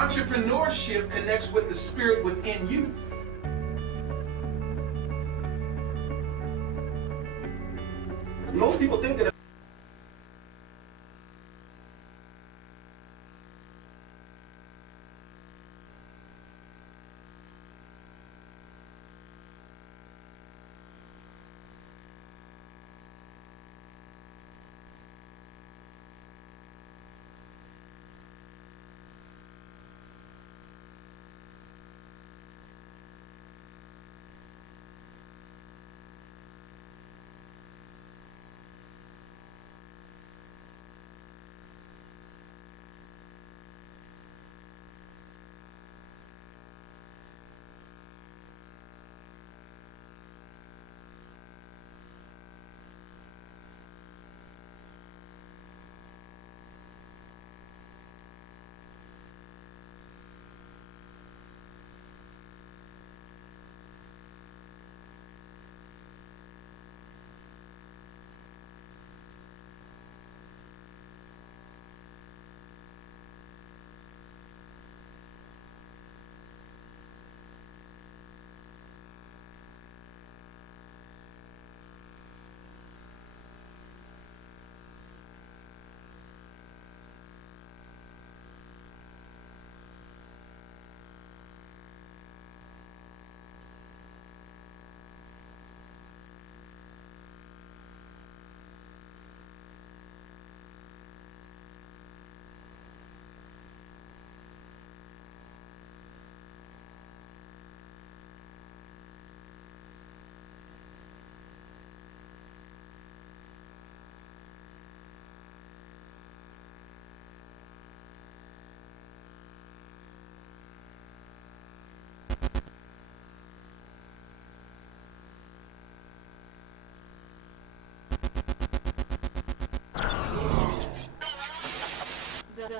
Entrepreneurship connects with the spirit within you. Most people think that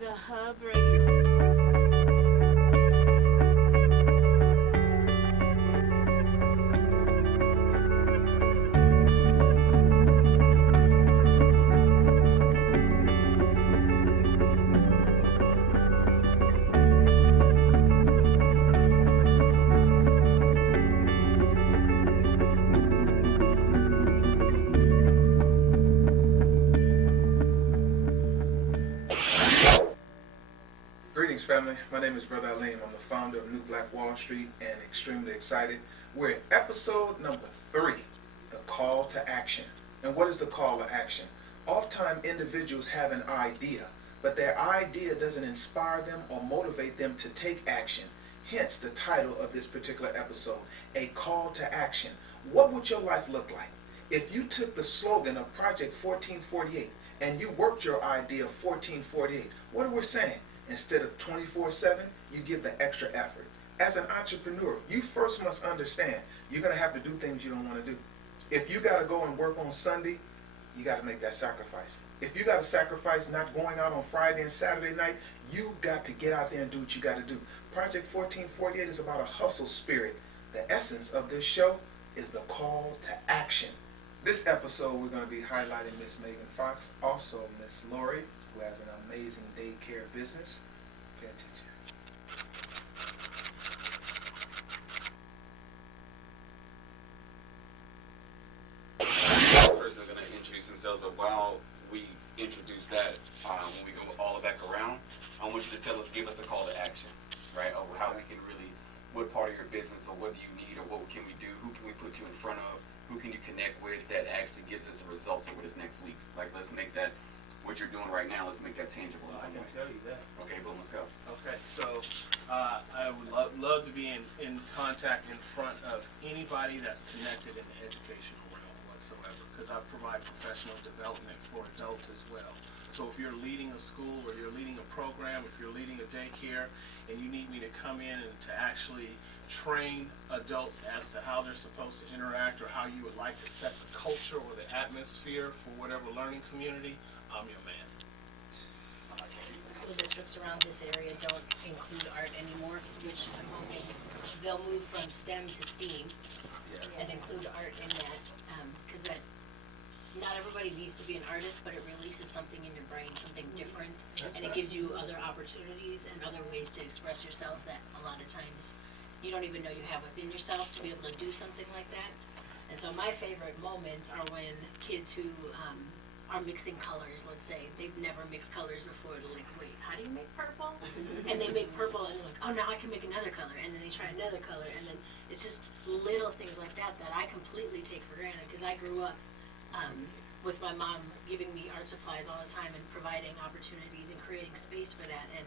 the Hub Radio. Greetings, family. My name is Brother Aleem. I'm the founder of New Black Wall Street and extremely excited. We're at episode number 3, the call to action. And what is the call to action? Oftentimes, individuals have an idea, but their idea doesn't inspire them or motivate them to take action. Hence, the title of this particular episode, A Call to Action. What would your life look like if you took the slogan of Project 1448 and you worked your idea 1448? What are we saying? Instead of 24/7, you give the extra effort. As an entrepreneur, you first must understand you're going to have to do things you don't want to do. If you got to go and work on Sunday, you got to make that sacrifice. If you got to sacrifice not going out on Friday and Saturday night, you got to get out there and do what you got to do. Project 1448 is about a hustle spirit. The essence of this show is the call to action. This episode, we're going to be highlighting Miss Megan Fox, also Miss Lori, who has an amazing daycare business. Pay attention. This person is going to introduce themselves, but while we introduce that, when we go all the way back around, I want you to tell us, give us a call to action, right? Of how we can really, what part of your business, or what do you need, or what can we do, who can we put you in front of, who can you connect with that actually gives us the results over this next week's. Like, let's make that, what you're doing right now, let's make that tangible in some way. I can tell you that. Okay, boom, let's go. Okay, so I would love to be in contact in front of anybody that's connected in the educational realm whatsoever, because I provide professional development for adults as well. So if you're leading a school, or you're leading a program, if you're leading a daycare, and you need me to come in and to actually train adults as to how they're supposed to interact, or how you would like to set the culture or the atmosphere for whatever learning community, I'm your man. School districts around this area don't include art anymore, which I'm hoping they'll move from STEM to STEAM and include art in that, because that not everybody needs to be an artist, but it releases something in your brain, something different, and it gives you other opportunities and other ways to express yourself that a lot of times you don't even know you have within yourself to be able to do something like that. And so my favorite moments are when kids who are mixing colors, let's say, they've never mixed colors before, they're like, wait, how do you make purple? And they make purple and they're like, oh, now I can make another color, and then they try another color, and then it's just little things like that that I completely take for granted, because I grew up with my mom giving me art supplies all the time and providing opportunities and creating space for that, and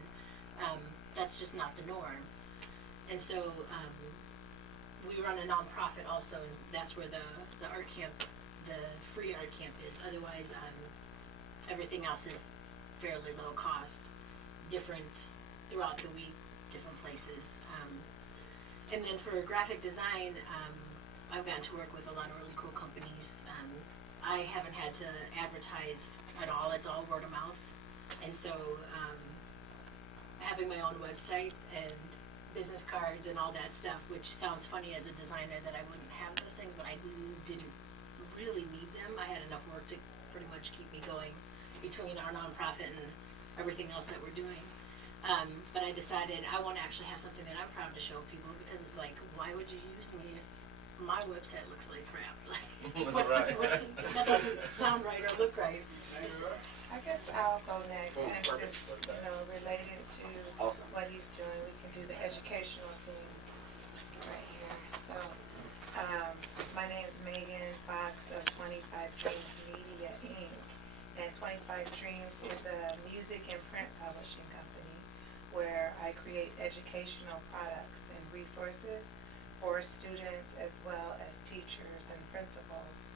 that's just not the norm. And so we run a nonprofit also, and that's where the art camp, the free art camp is. Otherwise, everything else is fairly low cost, different throughout the week, different places. And then for graphic design, I've gotten to work with a lot of really cool companies. I haven't had to advertise at all, it's all word of mouth. And so having my own website and business cards and all that stuff, which sounds funny as a designer that I wouldn't have those things, but I didn't really need them. I had enough work to pretty much keep me going between our nonprofit and everything else that we're doing. But I decided I want to actually have something that I'm proud to show people, because it's like, why would you use me if my website looks like crap? Like, that doesn't sound right or look right. I guess I'll go next, since it's, related to Awesome. what he's doing. We can do the educational thing right here. So, my name is Megan Fox of 25 Dreams Media, Inc. And 25 Dreams is a music and print publishing company where I create educational products and resources for students as well as teachers and principals.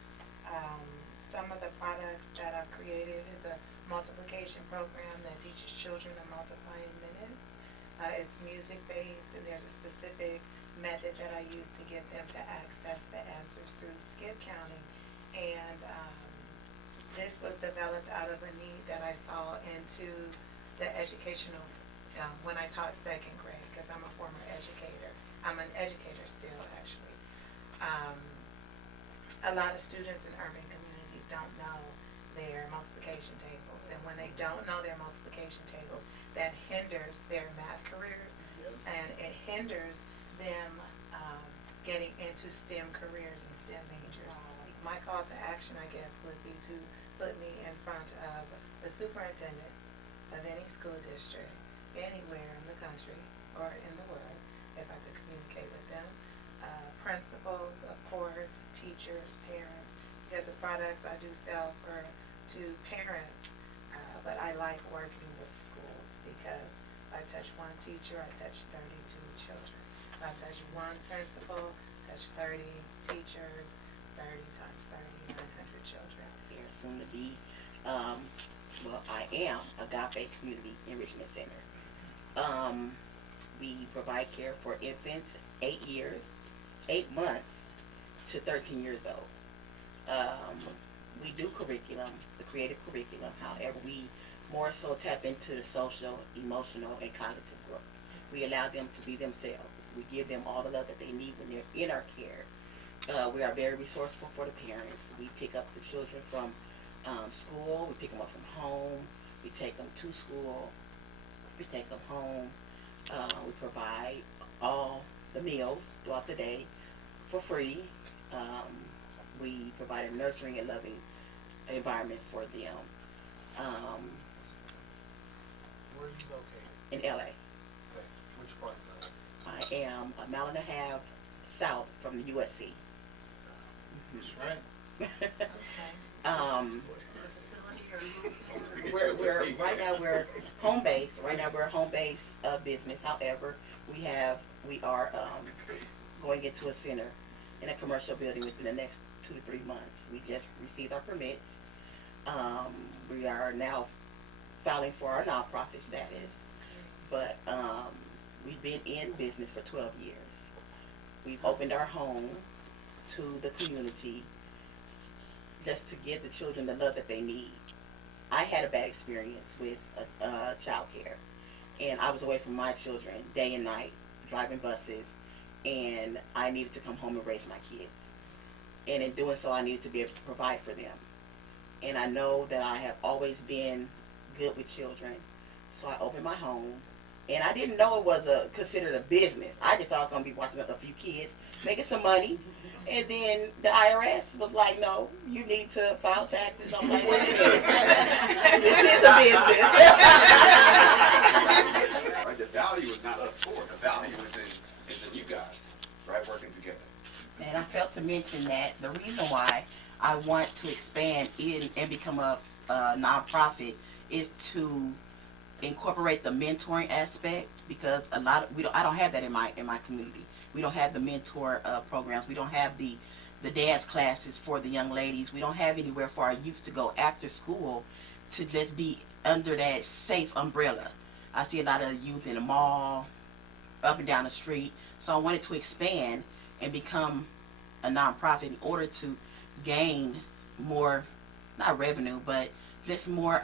Some of the products that I've created is a multiplication program that teaches children to multiply in minutes. It's music-based, and there's a specific method that I use to get them to access the answers through skip counting. And this was developed out of a need that I saw into the educational, when I taught second grade, because I'm a former educator. I'm an educator still, actually. A lot of students in urban communities don't know their multiplication tables, and when they don't know their multiplication tables, that hinders their math careers, and it hinders them getting into STEM careers and STEM majors. My call to action, I guess, would be to put me in front of the superintendent of any school district, anywhere in the country or in the world, if I could communicate with them. Principals, of course, teachers, parents, because the products I do sell to parents, but I like working with schools because I touch one teacher, I touch 32 children. I touch one principal, touch 30 teachers, 30 times 30, 900 children. Here, soon to be, I am Agape Community Enrichment Center. We provide care for infants 8 months to 13 years old. We do curriculum, the creative curriculum. However, we more so tap into the social, emotional, and cognitive growth. We allow them to be themselves. We give them all the love that they need when they're in our care. We are very resourceful for the parents. We pick up the children from school. We pick them up from home. We take them to school. We take them home. We provide all the meals throughout the day for free. We provide a nurturing and loving environment for them. Where are you located? In LA. Okay. Which part of I am a mile and a half south from the USC. That's right. We're right now we're home base. Right now we're a home base business. However, we are going into a center in a commercial building within the next 2 to 3 months. We just received our permits. We are now filing for our nonprofit status, but we've been in business for 12 years. We've opened our home to the community just to give the children the love that they need. I had a bad experience with child care, and I was away from my children day and night, driving buses, and I needed to come home and raise my kids. And in doing so, I needed to be able to provide for them. and I know that I have always been good with children. So I opened my home, and I didn't know it was considered a business. I just thought I was gonna be watching a few kids making some money, and then the IRS was like, "No, you need to file taxes." I'm like, "Wait a minute, this is a business." Right? The value is not us four. The value is in you guys, right, working together. And I failed to mention that the reason why I want to expand in and become a nonprofit is to incorporate the mentoring aspect, because I don't have that in my community. We don't have the mentor programs. We don't have the dance classes for the young ladies. We don't have anywhere for our youth to go after school to just be under that safe umbrella. I see a lot of youth in the mall, up and down the street. So I wanted to expand and become a nonprofit in order to gain more, not revenue, but just more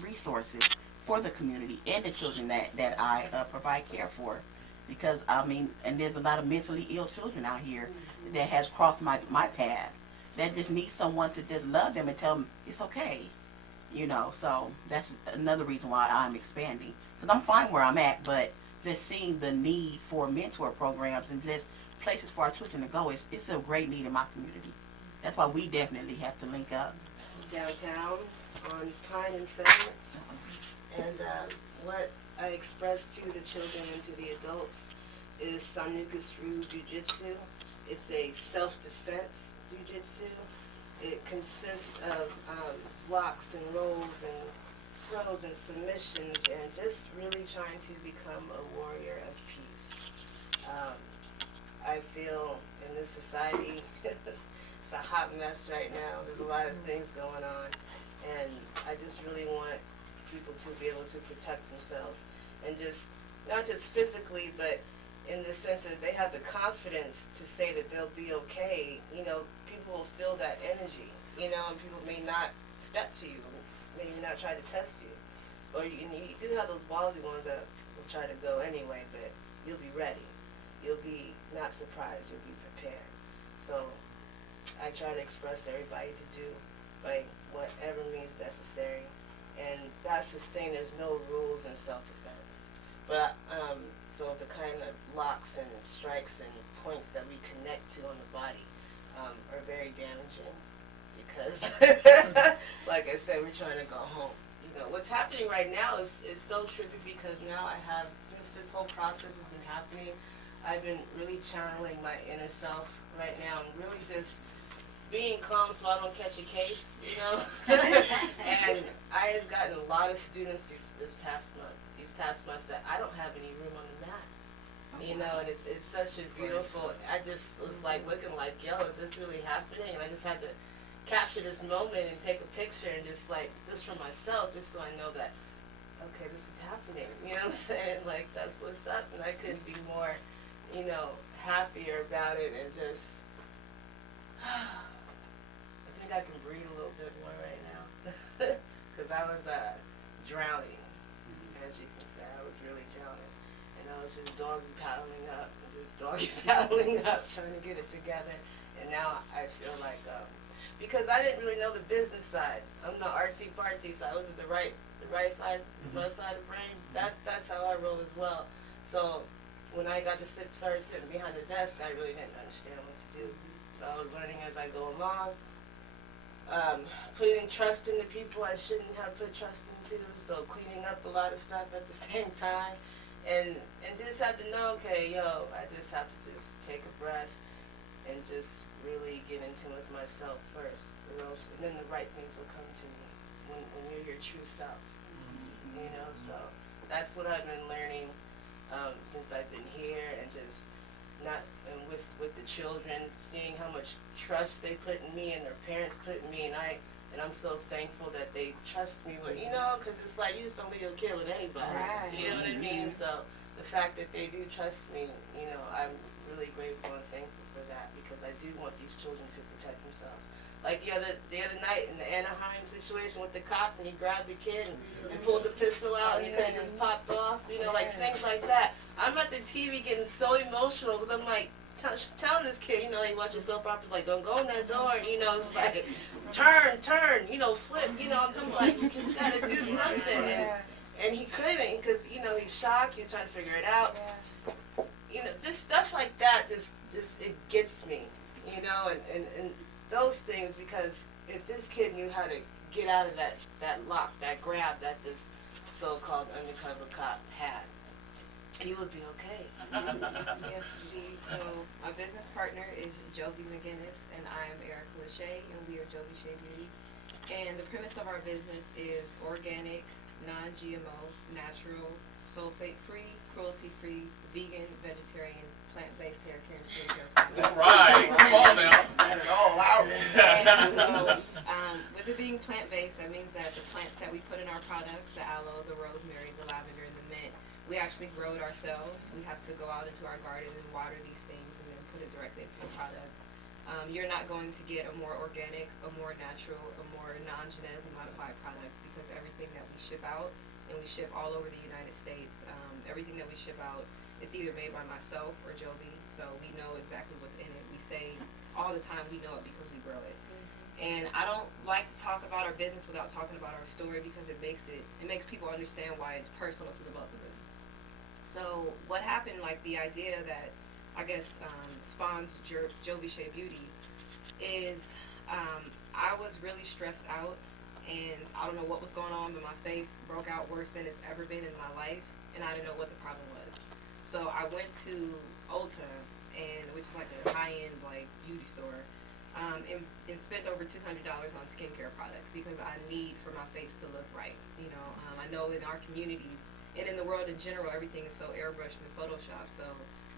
resources for the community and the children that I provide care for. Because, I mean, and there's a lot of mentally ill children out here that has crossed my path that just need someone to just love them and tell them it's okay. You know, so that's another reason why I'm expanding. Because I'm fine where I'm at, but just seeing the need for mentor programs and just places for our children to go, it's a great need in my community. That's why we definitely have to link up. Downtown on Pine and 7th. And what I express to the children and to the adults is Sanukasru Jiu-Jitsu. It's a self-defense jiu-jitsu. It consists of blocks and rolls and throws and submissions, and just really trying to become a warrior of peace. I feel in this society, it's a hot mess right now. There's a lot of things going on, and I just really want people to be able to protect themselves, and just not just physically, but in the sense that they have the confidence to say that they'll be okay. You know, people will feel that energy, you know, and people may not step to you, maybe not try to test you. Or you do have those ballsy ones that will try to go anyway, but you'll be ready. You'll be not surprised, you'll be prepared. So I try to express everybody to do like whatever means necessary. And that's the thing, there's no rules in self-defense. But so the kind of locks and strikes and points that we connect to on the body are very damaging, because like I said, we're trying to go home. You know, what's happening right now is so trippy, because now I have, since this whole process has been happening, I've been really channeling my inner self right now, and really just being calm so I don't catch a case, you know. And I have gotten a lot of students these past months that I don't have any room on the mat, you know. And it's such a beautiful. I just was like looking like, yo, is this really happening? And I just had to capture this moment and take a picture, and just for myself, just so I know that, okay, this is happening. You know what I'm saying? Like, that's what's up, and I couldn't be more, you know, happier about it, and just. I think I can breathe a little bit more right now, because I was drowning, as you can say. I was really drowning, and I was just doggy paddling up, trying to get it together. And now I feel like, because I didn't really know the business side. I'm the artsy fartsy side. I was at the right side, the left side of the brain. That's how I roll as well. So when I got to started sitting behind the desk, I really didn't understand what to do. So I was learning as I go along. Putting trust into people I shouldn't have put trust into, so cleaning up a lot of stuff at the same time, and just have to know, okay, yo, I just have to just take a breath and just really get in tune with myself first, or else, and then the right things will come to me when you're your true self, you know. So that's what I've been learning since I've been here, and just with the children, seeing how much trust they put in me and their parents put in me, and I'm so thankful that they trust me with, you know, because it's like you just don't leave your kid with anybody, Right. you know what I mean? So the fact that they do trust me, you know, I'm really grateful and thankful for that, because I do want these children to protect themselves. Like the other night in the Anaheim situation with the cop, and he grabbed the kid and pulled the pistol out, and he could have just popped off, you know, like things like that. I'm at the TV getting so emotional, because I'm like, telling this kid, you know, he watches soap operas, like, don't go in that door, you know, it's like, turn, you know, flip, you know, I'm just like, you just gotta do something. And he couldn't, because, you know, he's shocked, he's trying to figure it out. You know, just stuff like that, just it gets me, you know, and those things, because if this kid knew how to get out of that lock, that grab that this so-called undercover cop had, he would be okay. Yes, indeed. So my business partner is Jovi McGinnis, and I am Erica Lachey, and we are Jovi Shea Beauty. And the premise of our business is organic, non-GMO, natural, sulfate-free, cruelty-free, vegan, vegetarian, plant-based hair care and skincare products. Right, come on now. Let it all out. And so, with it being plant-based, that means that the plants that we put in our products, the aloe, the rosemary, the lavender, and the mint, we actually grow it ourselves. We have to go out into our garden and water these things and then put it directly into the products. You're not going to get a more organic, a more natural, a more non-genetically modified products, because everything that we ship out, and we ship all over the United States, everything that we ship out, it's either made by myself or Jovi, so we know exactly what's in it. We say all the time we know it because we grow it. And I don't like to talk about our business without talking about our story, because it makes people understand why it's personal to the both of us. So what happened, like the idea that I guess spawns Jovi Shea Beauty is I was really stressed out, and I don't know what was going on, but my face broke out worse than it's ever been in my life, and I didn't know what the problem was. So I went to Ulta, which is like a high-end like beauty store, and spent over $200 on skincare products, because I need for my face to look right. You know, I know in our communities and in the world in general, everything is so airbrushed and photoshopped, so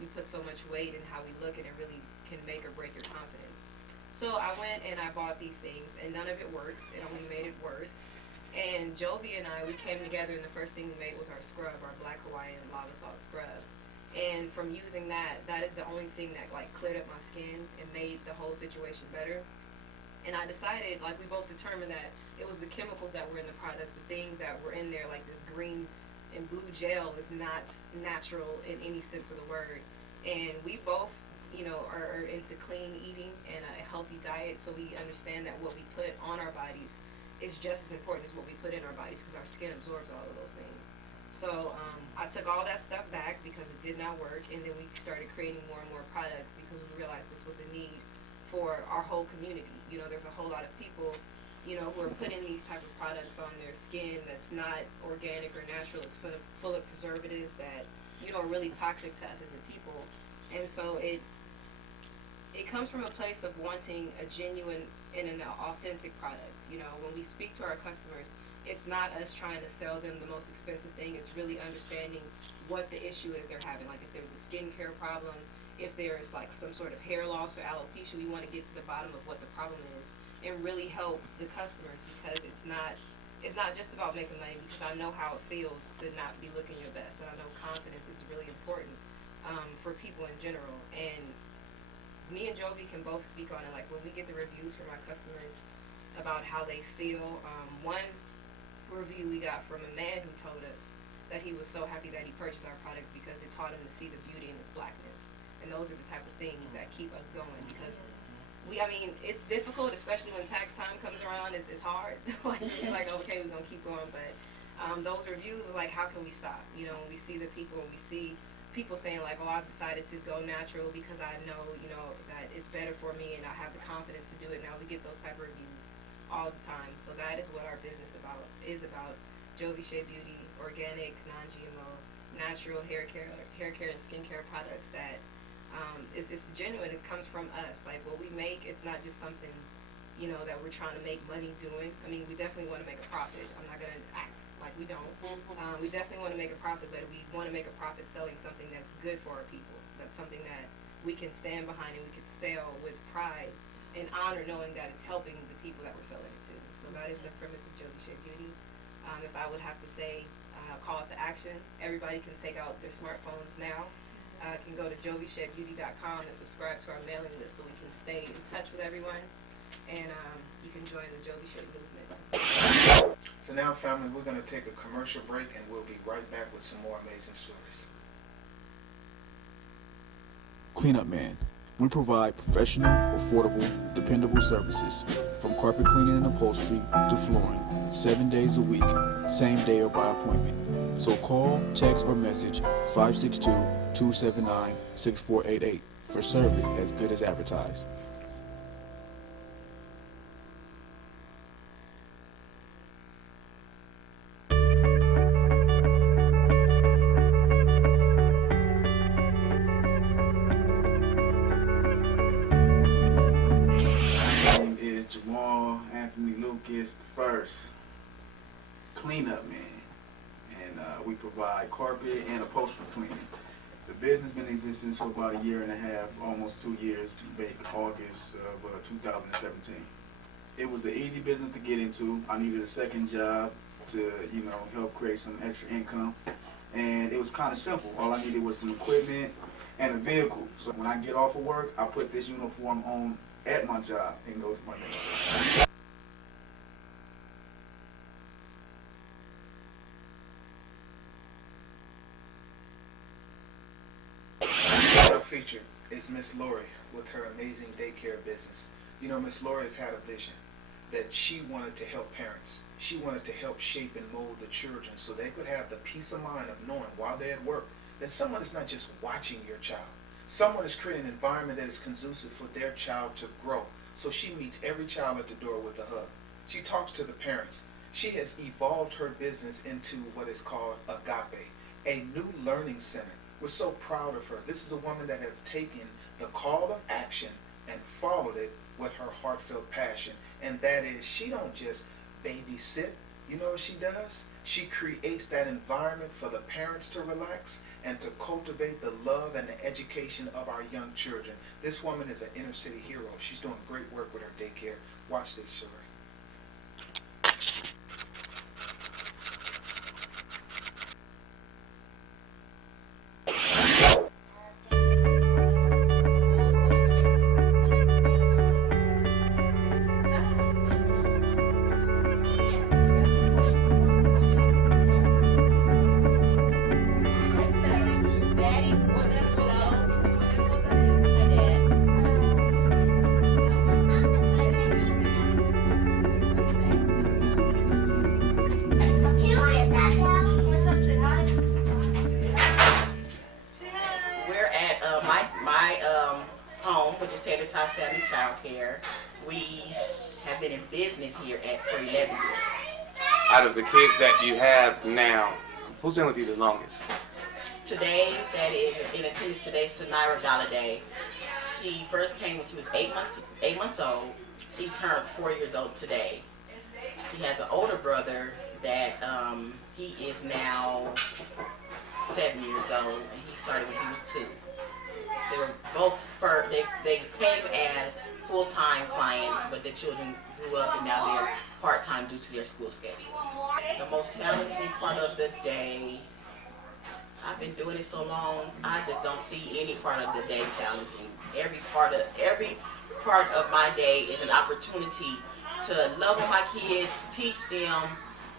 we put so much weight in how we look, and it really can make or break your confidence. So I went and I bought these things, and none of it works. It only made it worse. And Jovi and I, we came together, and the first thing we made was our scrub, our Black Hawaiian lava salt scrub. And from using that, that is the only thing that like cleared up my skin and made the whole situation better. And I decided, like we both determined, that it was the chemicals that were in the products, the things that were in there, like this green and blue gel is not natural in any sense of the word. And we both, you know, are into clean eating and a healthy diet, so we understand that what we put on our bodies is just as important as what we put in our bodies, because our skin absorbs all of those things. So I took all that stuff back because it did not work, and then we started creating more and more products because we realized this was a need for our whole community. You know, there's a whole lot of people, you know, who are putting these type of products on their skin that's not organic or natural. It's full of preservatives that, you know, are really toxic to us as a people. And so it comes from a place of wanting a genuine and an authentic products. You know, when we speak to our customers, it's not us trying to sell them the most expensive thing. It's really understanding what the issue is they're having. Like if there's a skincare problem, if there's like some sort of hair loss or alopecia, we want to get to the bottom of what the problem is and really help the customers, because it's not just about making money, because I know how it feels to not be looking your best, and I know confidence is really important for people in general. And me and Jovi can both speak on it. Like when we get the reviews from our customers about how they feel, one review we got from a man who told us that he was so happy that he purchased our products because it taught him to see the beauty in his blackness. And those are the type of things that keep us going, because I mean, it's difficult, especially when tax time comes around. It's hard. Like, okay, we're gonna keep going, but those reviews is like, how can we stop? You know, when we see the people, and we see people saying like, oh, I've decided to go natural because I know, you know, that it's better for me, and I have the confidence to do it. Now we get those type of reviews all the time. So that is what our business is about. Jovi Shea Beauty, organic, non-GMO, natural hair care and skincare products that it's genuine. It comes from us. Like what we make, it's not just something, you know, that we're trying to make money doing. I mean, we definitely want to make a profit. I'm not gonna act like we don't. We definitely want to make a profit, but we want to make a profit selling something that's good for our people. That's something that we can stand behind and we can sell with pride and honor, knowing that it's helping the people that we're selling it to. So that is the premise of Jovi Shea Beauty. If I would have to say call to action, everybody can take out their smartphones now. Can go to jovisheabeauty.com and subscribe to our mailing list so we can stay in touch with everyone. And you can join the Jovi Shea movement as well. So now, family, we're going to take a commercial break, and we'll be right back with some more amazing stories. Cleanup Man, We provide professional, affordable, dependable services from carpet cleaning and upholstery to flooring, 7 days a week, same day or by appointment. So call, text, or message 562-279-6488 for service as good as advertised. My name is Jamal Anthony Lucas the first cleanup man, and we provide carpet and upholstery cleaning. The business been in existence for about a year and a half, almost 2 years, back August of 2017. It was the easy business to get into. I needed a second job to, help create some extra income, and it was kind of simple. All I needed was some equipment and a vehicle. So when I get off of work, I put this uniform on at my job and go to my next job. Our feature is Miss Lori with her amazing daycare business. Miss Lori has had a vision that she wanted to help parents. She wanted to help shape and mold the children so they could have the peace of mind of knowing while they're at work that someone is not just watching your child. Someone is creating an environment that is conducive for their child to grow. So she meets every child at the door with a hug. She talks to the parents. She has evolved her business into what is called Agape, a new learning center. We're so proud of her. This is a woman that has taken the call of action and followed it with her heartfelt passion. And that is, she don't just babysit. You know what she does? She creates that environment for the parents to relax and to cultivate the love and the education of our young children. This woman is an inner city hero. She's doing great work with her daycare. Watch this story. We're at my home, which is Taylor Tots Family Child Care. We have been in business here for 11 years. Out of the kids that you have now, who's been with you the longest? Today, that is in attendance today, Sanira Galladay. She first came when she was 8 months old. She turned 4 years old today. She has an older brother that he is now 7 years old, and he started when he was 2. They were both they came as full-time clients, but the children grew up and now they're part-time due to their school schedule. The most challenging part of the day, I've been doing it so long, I just don't see any part of the day challenging. Every part of my day is an opportunity to love on my kids, teach them,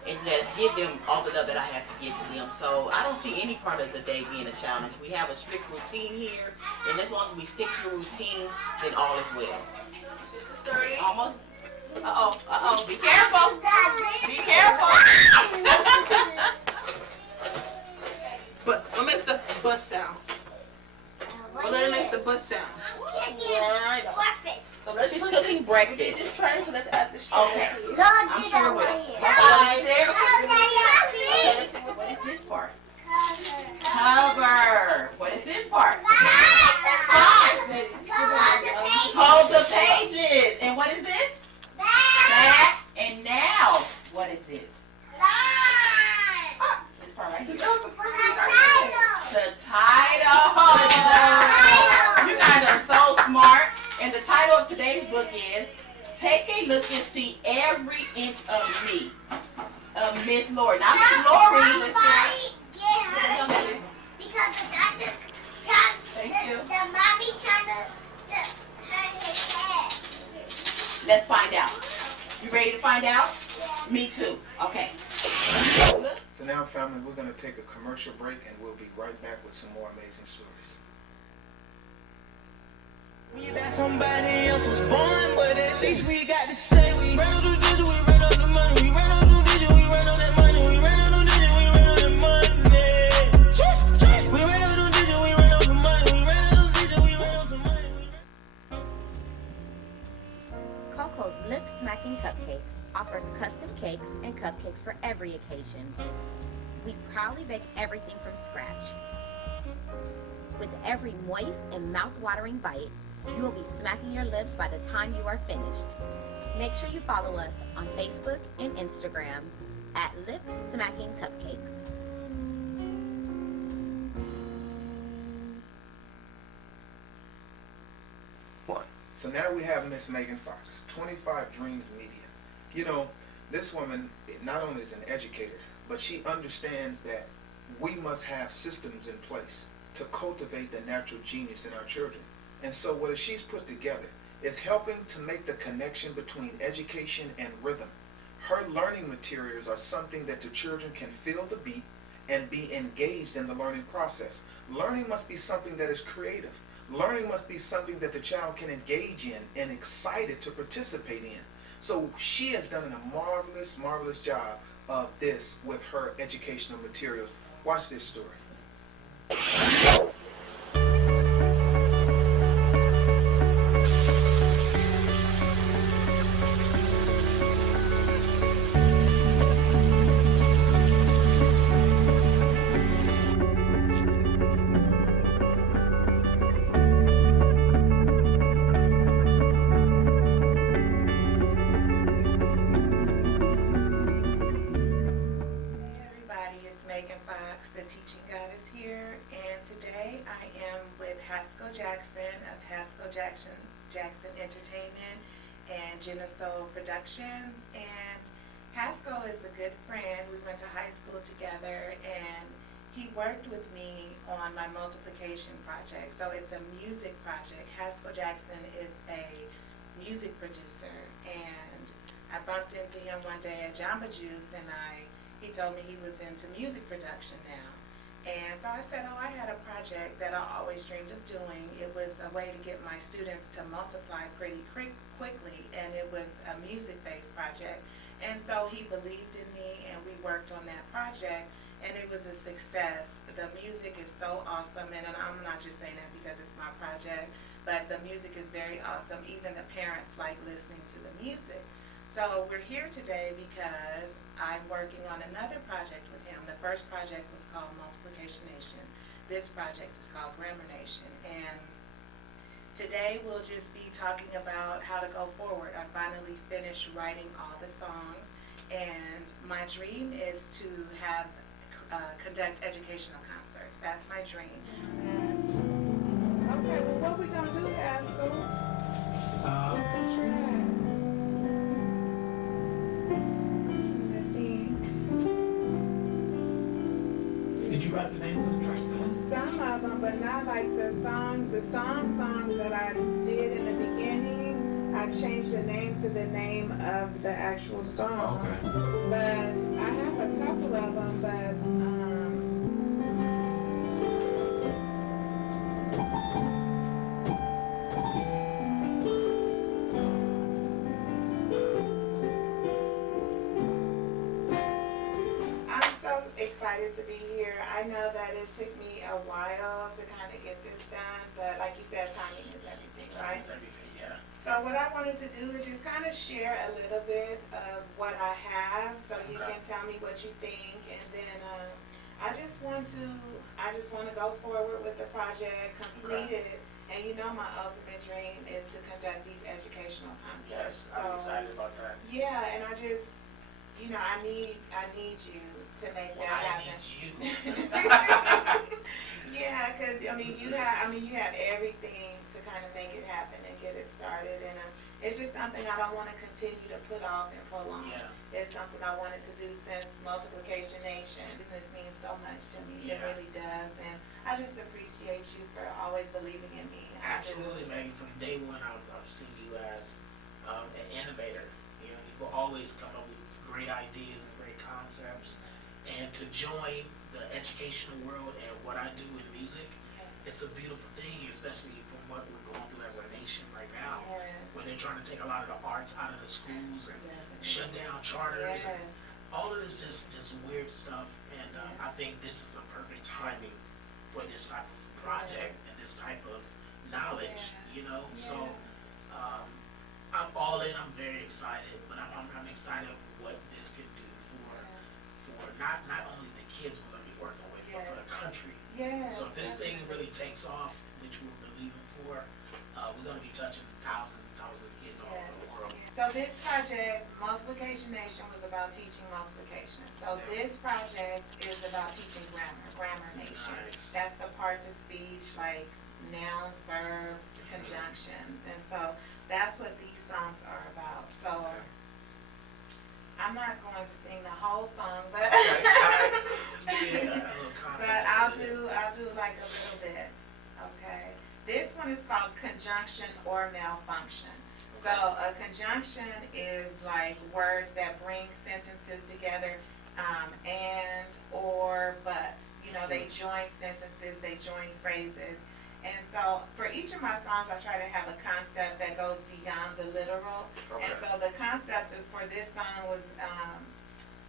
and just give them all the love that I have to give to them. So I don't see any part of the day being a challenge. We have a strict routine here, and as long as we stick to the routine, then all is well. Almost. Uh-oh, be careful. Be careful. But what makes the bus sound? What letter makes the bus sound? Right. Breakfast. So let's just cooking breakfast. We did this tray, so let's add this tray. Okay. No, I'm sure it will. Right there. Okay, let's see what is this part. Cover. What is this part? Hold the pages. And what is this? Back. And now, what is this? This part right here. The title. You guys are so smart. And the title of today's book is Take a Look and See Every Inch of Me. Miss Lori. Now, Miss Lori. Because the doctor trying, Thank you. the mommy trying to hurt his head. Let's find out. You ready to find out? Yeah. Me too. Okay. So now, family, we're going to take a commercial break and we'll be right back with some more amazing stories. Somebody else was born, but at least we got to say we ran on the digit, we ran on the money, we ran on the digit, we ran on that money, we ran on the digit, we ran on that money. We ran on the digit, we ran on the money, we ran on the digit, we ran on some money. Coco's Lip Smacking Cupcakes offers custom cakes and cupcakes for every occasion. We proudly bake everything from scratch. With every moist and mouth-watering bite, you will be smacking your lips by the time you are finished. Make sure you follow us on Facebook and Instagram at Lip Smacking Cupcakes. So now we have Miss Megan Fox, 25 Dreams Media. You know, this woman not only is an educator, but she understands that we must have systems in place to cultivate the natural genius in our children. And so what she's put together is helping to make the connection between education and rhythm. Her learning materials are something that the children can feel the beat and be engaged in the learning process. Learning must be something that is creative. Learning must be something that the child can engage in and excited to participate in. So she has done a marvelous, marvelous job of this with her educational materials. Watch this story. Jackson Entertainment and Genesol Productions, and Haskell is a good friend. We went to high school together, and he worked with me on my multiplication project. So it's a music project. Haskell Jackson is a music producer, and I bumped into him one day at Jamba Juice, and he told me he was into music production now. And so I said, I had a project that I always dreamed of doing. It was a way to get my students to multiply pretty quickly, and it was a music-based project. And so he believed in me, and we worked on that project, and it was a success. The music is so awesome, and I'm not just saying that because it's my project, but the music is very awesome. Even the parents like listening to the music. So we're here today because I'm working on another project with him. The first project was called Multiplication Nation. This project is called Grammar Nation. And today we'll just be talking about how to go forward. I finally finished writing all the songs, and my dream is to have conduct educational concerts. That's my dream. Okay, well, what we gonna do, Haskell? Did you write the names of the tracks down? Some of them, but not like the songs. The songs that I did in the beginning, I changed the name to the name of the actual song. Okay. But I have a couple of them, but excited to be here. I know that it took me a while to kind of get this done, but like you said, timing is everything, right? Timing is everything, yeah. So what I wanted to do is just kind of share a little bit of what I have, so you can tell me what you think, and then I just want to go forward with the project, complete it, and you know my ultimate dream is to conduct these educational concerts. Yes, I'm excited about that. Yeah, and I just, I need you to make that happen. I need you. Yeah, because you have everything to kind of make it happen and get it started, and it's just something I don't want to continue to put off and prolong. Yeah. It's something I wanted to do since Multiplication Nation. Business means so much to me. Yeah. It really does, and I just appreciate you for always believing in me. Absolutely, Megan. From day one, I've seen you as an innovator. You will always come up with great ideas and great concepts. And to join the educational world and what I do in music, it's a beautiful thing, especially from what we're going through as a nation right now, where they're trying to take a lot of the arts out of the schools and shut down charters. And all of this just weird stuff, and I think this is a perfect timing for this type of project and this type of knowledge, you know. So I'm all in. I'm very excited, but I'm excited of what this can do for not only the kids we're going to be working with, but for the country. So if this thing really takes off, which we're believing for, we're going to be touching thousands of kids all over the world. So this project, Multiplication Nation, was about teaching multiplication. So this project is about teaching Grammar Nation. Nice. That's the parts of speech like nouns, verbs, conjunctions. And so that's what these songs are about. So I'm not going to sing the whole song, but Let's give it a little concept. but I'll do like a little bit. Okay. This one is called conjunction or malfunction. So a conjunction is like words that bring sentences together, and, or, but. You know, they join sentences, they join phrases. And so for each of my songs, I try to have a concept that goes beyond the literal. And so the concept for this song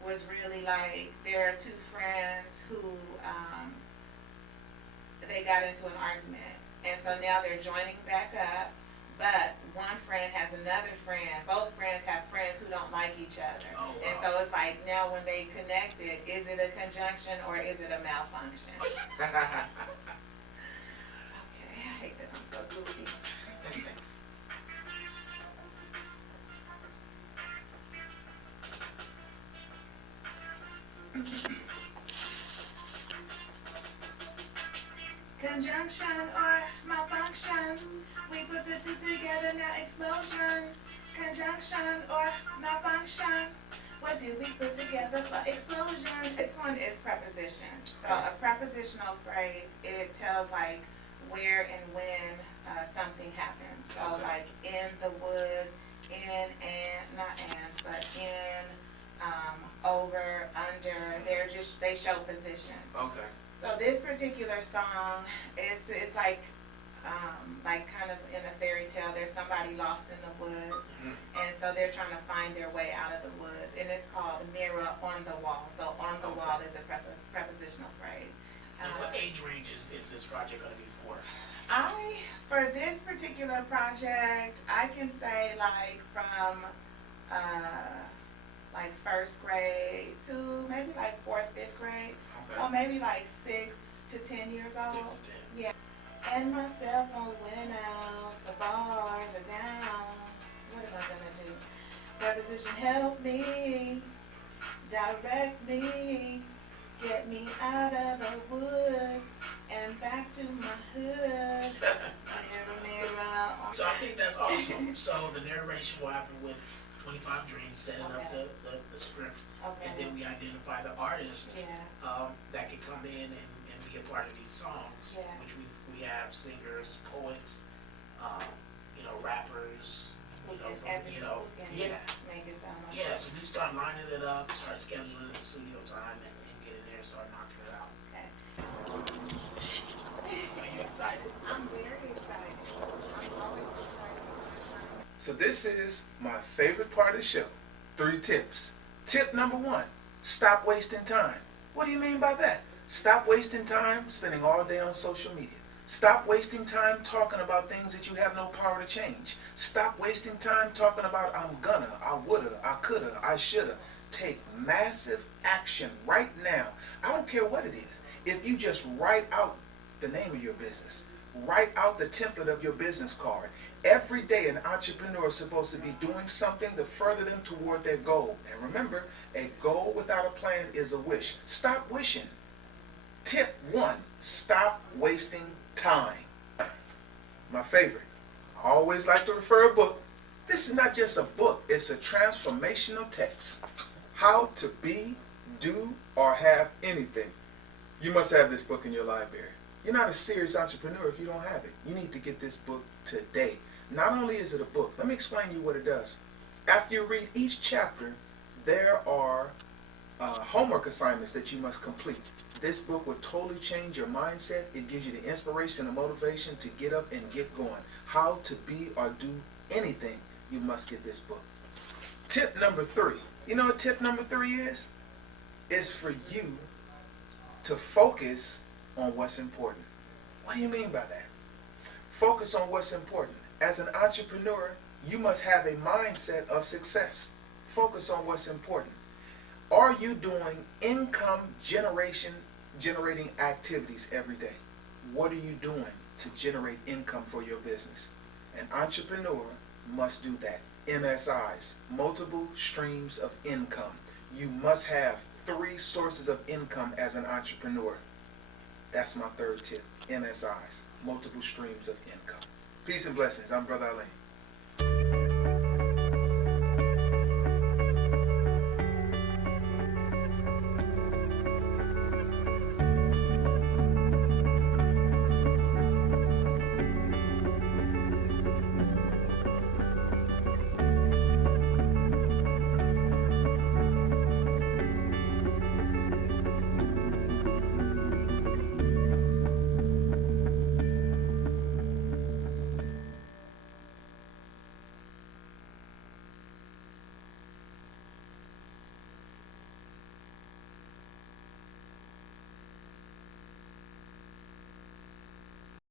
was really like, there are two friends who, they got into an argument. And so now they're joining back up. But one friend has another friend. Both friends have friends who don't like each other. Oh, wow. And so it's like, now when they connected, is it a conjunction or is it a malfunction? Okay, I hate that I'm so goofy. Conjunction or malfunction, we put the two together, now explosion. Conjunction or malfunction, what do we put together for explosion? This one is preposition. So a prepositional phrase, it tells like where and when something happens. So like in the woods, in and, not and, but in, over, under, they show position. Okay. So this particular song, it's like kind of in a fairy tale. There's somebody lost in the woods, and so they're trying to find their way out of the woods. And it's called Mirror on the Wall. So on the wall is a prepositional phrase. And what age range is this project going to be for? For this particular project, I can say like from like first grade to maybe like 4th, 5th grade. Okay. So maybe like 6 to 10 years old. 6 to 10. Yes. And my cell phone went out, the bars are down. What am I gonna do? Preposition, help me, direct me, get me out of the woods and back to my hood. Mirror, mirror. So I think that's awesome. So the narration will happen with 25 Dreams, setting up the script. Okay. And then we identify the artist Yeah. that can come in and be a part of these songs, Yeah. which we have singers, poets, rappers, Make it sound like Yeah, so we start lining it up, start scheduling the studio time and get in there and start knocking it out. Okay. So you excited? I'm very excited. I'm always excited. So this is my favorite part of the show. 3 tips. Tip number 1, stop wasting time. What do you mean by that? Stop wasting time spending all day on social media. Stop wasting time talking about things that you have no power to change. Stop wasting time talking about I'm gonna, I woulda, I coulda, I shoulda. Take massive action right now. I don't care what it is. If you just write out the name of your business, write out the template of your business card. Every day an entrepreneur is supposed to be doing something to further them toward their goal. And remember, a goal without a plan is a wish. Stop wishing. Tip 1, stop wasting time. My favorite. I always like to refer a book. This is not just a book, it's a transformational text. How to be, do, or have anything. You must have this book in your library. You're not a serious entrepreneur if you don't have it. You need to get this book today. Not only is it a book, let me explain to you what it does. After you read each chapter, there are homework assignments that you must complete. this book will totally change your mindset. It gives you the inspiration and motivation to get up and get going. How to be or do anything, you must get this book. Tip number 3. You know what tip number 3 is? It's for you to focus on what's important. What do you mean by that? Focus on what's important. As an entrepreneur, you must have a mindset of success. Focus on what's important. Are you doing income generating activities every day? What are you doing to generate income for your business? An entrepreneur must do that. MSIs, multiple streams of income. You must have 3 sources of income as an entrepreneur. That's my 3rd tip. MSIs, multiple streams of income. Peace and blessings. I'm Brother Alain.